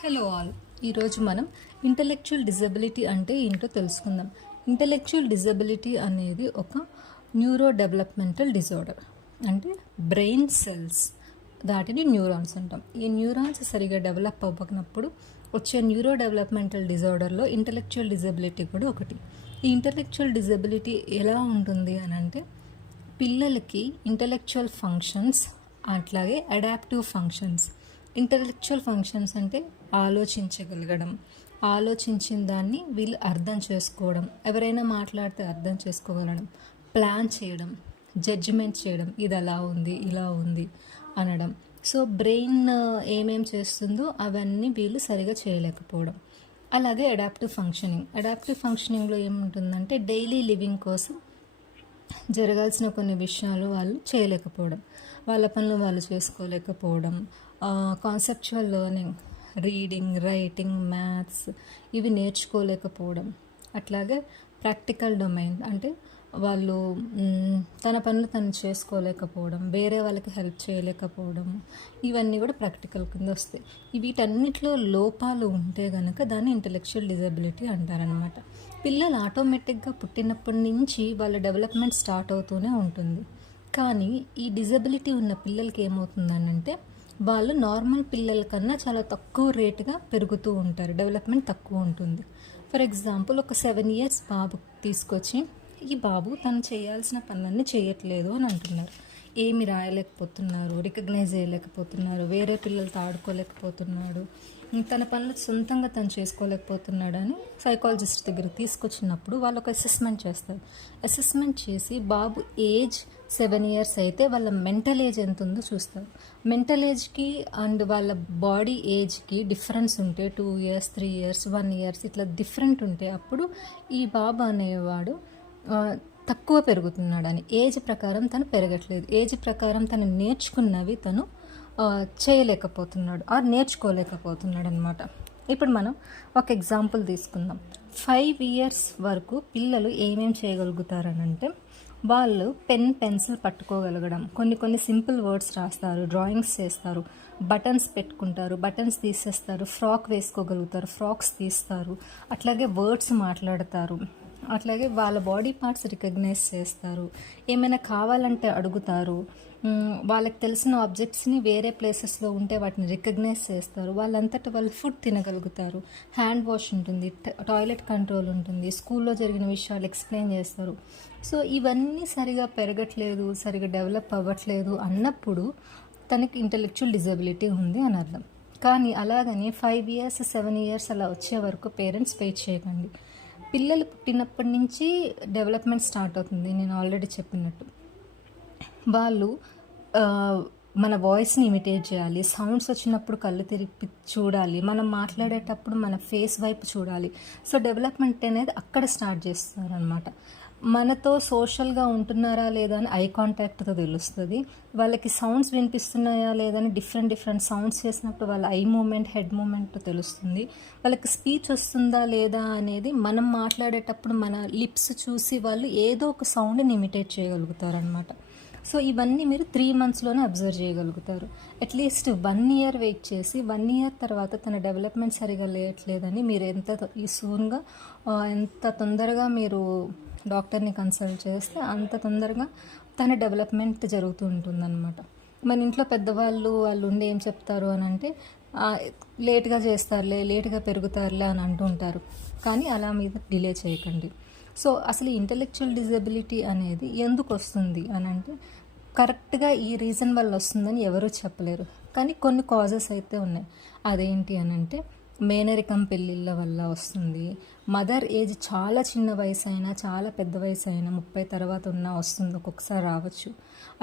Hello all. ఈరోజు మనం intellectual disability అంటే ఏంటో తెలుసుకుందాం. ఇంటలెక్చువల్ డిజబిలిటీ అనేది ఒక న్యూరో డెవలప్మెంటల్ డిజార్డర్. అంటే బ్రెయిన్ సెల్స్ దాటిని న్యూరాన్స్ అంటాం. ఈ న్యూరాన్స్ సరిగా డెవలప్ అవ్వనప్పుడు వచ్చే న్యూరో డెవలప్మెంటల్ డిజార్డర్లో ఇంటలెక్చువల్ డిజబిలిటీ కూడా ఒకటి. ఈ ఇంటలెక్చువల్ డిజబిలిటీ ఎలా ఉంటుంది అని అంటే పిల్లలకి ఇంటలెక్చువల్ ఫంక్షన్స్ అట్లాగే అడాప్టివ్ ఫంక్షన్స్. ఇంటలెక్చువల్ ఫంక్షన్స్ అంటే ఆలోచించగలగడం, ఆలోచించిన దాన్ని వీళ్ళు అర్థం చేసుకోవడం, ఎవరైనా మాట్లాడితే అర్థం చేసుకోగలడం, ప్లాన్ చేయడం, జడ్జిమెంట్ చేయడం, ఇది అలా ఉంది ఇలా ఉంది అనడం. సో బ్రెయిన్ ఏమేం చేస్తుందో అవన్నీ వీళ్ళు సరిగా చేయలేకపోవడం. అలాగే అడాప్టివ్ ఫంక్షనింగ్లో ఏముంటుందంటే డైలీ లివింగ్ కోసం జరగాల్సిన కొన్ని విషయాలు వాళ్ళు చేయలేకపోవడం, వాళ్ళ పనులు వాళ్ళు చేసుకోలేకపోవడం, conceptual learning, reading, writing, maths ఇవి నేర్చుకోలేకపోవడం. అట్లాగే ప్రాక్టికల్ డొమైన్ అంటే వాళ్ళు తన పనులు తను చేసుకోలేకపోవడం, వేరే వాళ్ళకి హెల్ప్ చేయలేకపోవడం, ఇవన్నీ కూడా ప్రాక్టికల్ కింద వస్తాయి. వీటన్నిటిలో లోపాలు ఉంటే కనుక దాన్ని ఇంటలెక్చువల్ డిజబిలిటీ అంటారనమాట. పిల్లలు ఆటోమేటిక్గా పుట్టినప్పటి నుంచి వాళ్ళ డెవలప్మెంట్ స్టార్ట్ అవుతూనే ఉంటుంది. కానీ ఈ డిజబిలిటీ ఉన్న పిల్లలకి ఏమవుతుందనంటే వాళ్ళు నార్మల్ పిల్లల కన్నా చాలా తక్కువ రేటుగా పెరుగుతూ ఉంటారు, డెవలప్మెంట్ తక్కువ ఉంటుంది. ఫర్ ఎగ్జాంపుల్ ఒక 7 years బాబు తీసుకొచ్చి ఈ బాబు తను చేయాల్సిన పనులన్నీ చేయట్లేదు అని అంటున్నారు. ఏమి రాయలేకపోతున్నారు, రికగ్నైజ్ చేయలేకపోతున్నారు, వేరే పిల్లలతో ఆడుకోలేకపోతున్నాడు, తన పనులు సొంతంగా తను చేసుకోలేకపోతున్నాడు అని సైకాలజిస్ట్ దగ్గర తీసుకొచ్చినప్పుడు వాళ్ళు ఒక అసెస్మెంట్ చేస్తారు. అసెస్మెంట్ చేసి బాబు ఏజ్ 7 years అయితే వాళ్ళ మెంటల్ ఏజ్ ఎంత ఉందో చూస్తారు. మెంటల్ ఏజ్కి అండ్ వాళ్ళ బాడీ ఏజ్కి డిఫరెన్స్ ఉంటే 2 years, 3 years, 1 year ఇట్లా డిఫరెంట్ ఉంటే అప్పుడు ఈ బాబు అనేవాడు తక్కువ పెరుగుతున్నాడని. ఏజ్ ప్రకారం తను పెరగట్లేదు, ఏజ్ ప్రకారం తను నేర్చుకున్నవి తను చేయలేకపోతున్నాడు నేర్చుకోలేకపోతున్నాడు అనమాట. ఇప్పుడు మనం ఒక ఎగ్జాంపుల్ తీసుకుందాం. 5 years వరకు పిల్లలు ఏమేం చేయగలుగుతారనంటే వాళ్ళు పెన్సిల్ పట్టుకోగలగడం, కొన్ని సింపుల్ వర్డ్స్ రాస్తారు, డ్రాయింగ్స్ చేస్తారు, బటన్స్ పెట్టుకుంటారు, బటన్స్ తీసేస్తారు, ఫ్రాక్ వేసుకోగలుగుతారు, ఫ్రాక్స్ తీస్తారు, అట్లాగే వర్డ్స్ మాట్లాడతారు, అట్లాగే వాళ్ళ బాడీ పార్ట్స్ రికగ్నైజ్ చేస్తారు, ఏమైనా కావాలంటే అడుగుతారు, వాళ్ళకి తెలిసిన ఆబ్జెక్ట్స్ని వేరే ప్లేసెస్లో ఉంటే వాటిని రికగ్నైజ్ చేస్తారు, వాళ్ళంతటా వాళ్ళు ఫుడ్ తినగలుగుతారు, హ్యాండ్ వాష్ ఉంటుంది, టాయిలెట్ కంట్రోల్ ఉంటుంది, స్కూల్లో జరిగిన విషయాలు ఎక్స్ప్లెయిన్ చేస్తారు. సో ఇవన్నీ సరిగా పెరగట్లేదు, సరిగా డెవలప్ అవ్వట్లేదు అన్నప్పుడు తనకి ఇంటలెక్చువల్ డిజబిలిటీ ఉంది అని అర్థం. కానీ అలాగని 5 years, 7 years అలా వచ్చే వరకు పేరెంట్స్ వెయిట్ చేయకండి. పిల్లలు పుట్టినప్పటి నుంచి డెవలప్మెంట్ స్టార్ట్ అవుతుంది. నేను ఆల్రెడీ చెప్పినట్టు వాళ్ళు మన వాయిస్ని ఇమిటేట్ చేయాలి, సౌండ్స్ వచ్చినప్పుడు కళ్ళు తిరిపి చూడాలి, మనం మాట్లాడేటప్పుడు మన ఫేస్ వైపు చూడాలి. సో డెవలప్మెంట్ అనేది అక్కడ స్టార్ట్ చేస్తారనమాట. మనతో సోషల్గా ఉంటున్నారా లేదా అని ఐ కాంటాక్ట్తో తెలుస్తుంది. వాళ్ళకి సౌండ్స్ వినిపిస్తున్నాయా లేదని డిఫరెంట్ సౌండ్స్ చేసినప్పుడు వాళ్ళ ఐ మూమెంట్, హెడ్ మూమెంట్ తెలుస్తుంది. వాళ్ళకి స్పీచ్ వస్తుందా లేదా అనేది మనం మాట్లాడేటప్పుడు మన లిప్స్ చూసి వాళ్ళు ఏదో ఒక సౌండ్ని ఇమిటేట్ చేయగలుగుతారు అనమాట. సో ఇవన్నీ మీరు 3 monthsలోనే అబ్జర్వ్ చేయగలుగుతారు. అట్లీస్ట్ 1 year వెయిట్ చేసి 1 year తర్వాత తన డెవలప్మెంట్ సరిగా లేట్లేదని మీరు ఎంత తొందరగా మీరు డాక్టర్ని కన్సల్ట్ చేస్తే అంత తొందరగా తన డెవలప్మెంట్ జరుగుతూ ఉంటుందన్నమాట. మన ఇంట్లో పెద్దవాళ్ళు ఉండి ఏం చెప్తారు అని అంటే లేట్గా చేస్తారులే, లేట్గా పెరుగుతారులే అని అంటుంటారు. కానీ అలా మీద డిలే చేయకండి. సో అసలు ఇంటలెక్చువల్ డిజబిలిటీ అనేది ఎందుకు వస్తుంది అని అంటే కరెక్ట్గా ఈ రీజన్ వల్ల వస్తుందని ఎవరూ చెప్పలేరు. కానీ కొన్ని కాజెస్ అయితే ఉన్నాయి. అదేంటి అని అంటే మేనరికం పెళ్ళిళ్ళ వల్ల వస్తుంది, మదర్ ఏజ్ చాలా చిన్న వయసు అయినా చాలా పెద్ద వయసు అయినా 30 తర్వాత ఉన్నా వస్తుంది, ఒక్కొక్కసారి రావచ్చు.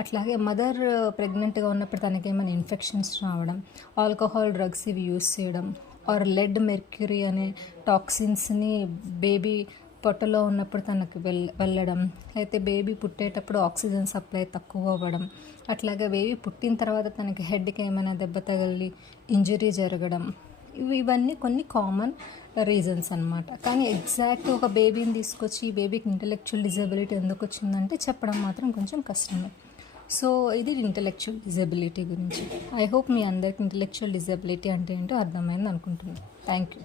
అట్లాగే మదర్ ప్రెగ్నెంట్గా ఉన్నప్పుడు తనకేమైనా ఇన్ఫెక్షన్స్ రావడం, ఆల్కహాల్, డ్రగ్స్ ఇవి యూస్ చేయడం, ఆర్ లెడ్, మెర్క్యూరీ అనే టాక్సిన్స్ని బేబీ పొట్టలో ఉన్నప్పుడు తనకు వెళ్ళడం, అయితే బేబీ పుట్టేటప్పుడు ఆక్సిజన్ సప్లై తక్కువ అవ్వడం, అట్లాగే బేబీ పుట్టిన తర్వాత తనకి హెడ్కి ఏమైనా దెబ్బ తగిలి ఇంజరీ జరగడం, ఇవన్నీ కొన్ని కామన్ రీజన్స్ అనమాట. కానీ ఎగ్జాక్ట్ ఒక బేబీని తీసుకొచ్చి ఈ బేబీకి ఇంటలెక్చువల్ డిజబిలిటీ ఎందుకు వచ్చిందంటే చెప్పడం మాత్రం కొంచెం కష్టమే. సో ఇది ఇంటలెక్చువల్ డిజబిలిటీ గురించి. ఐ హోప్ మీ అందరికి ఇంటలెక్చువల్ డిజబిలిటీ అంటే ఏంటో అర్థమైంది అనుకుంటున్నాను. Thank you.